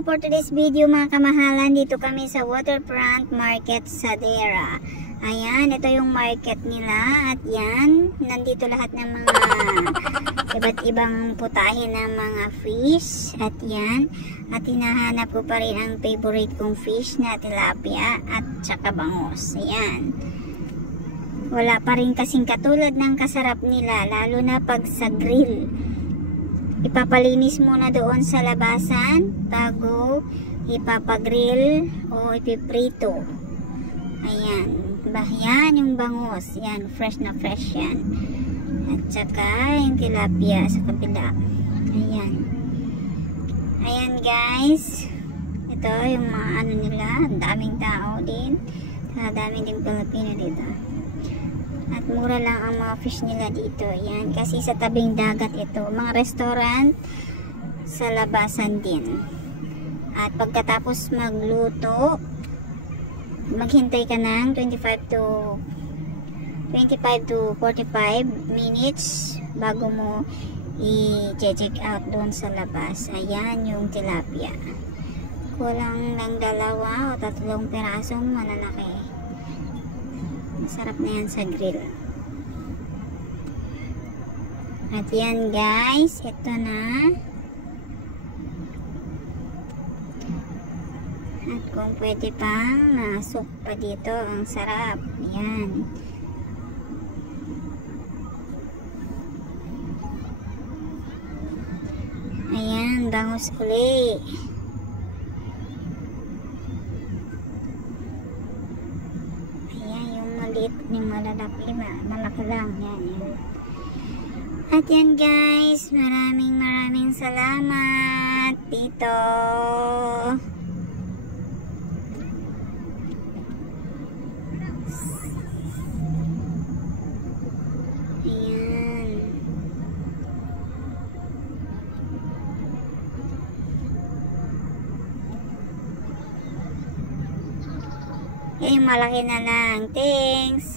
Hello, for today's video mga kamahalan, dito kami sa Waterfront Market sa Dera. Ayan, ito yung market nila at yan, nandito lahat ng mga iba't ibang putahe ng mga fish at yan, at hinahanap ko pa rin ang favorite kong fish na tilapia at saka bangus. Ayan, wala pa rin kasing katulad ng kasarap nila, lalo na pag sa grill. Ipapalinis muna doon sa labasan bago ipapagrill o ipiprito. Ayan, yan yung bangus, yan, fresh na fresh yan, at saka yung tilapia sa kabila. Ayan, ayan guys, ito yung mga ano nila, daming tao din, daming din Pilipino dito. At mura lang ang mga fish nila dito. Yan, kasi sa tabing dagat ito. Mga restaurant sa labasan din. At pagkatapos magluto, maghintay ka ng 25 to 45 minutes bago mo i-check out doon sa labas. Ayan yung tilapia. Kulang lang 2 o 3 pirasong malalaki. Masarap na yan sa grill. At yan guys, ito na. At kung pwede pang nasok pa dito, ang sarap. Yan. Ayan, bangus uli. Yung malalaki, malaki lang yan, yan. At yan guys, maraming salamat dito. Ayan, yung malaki na lang. Thanks.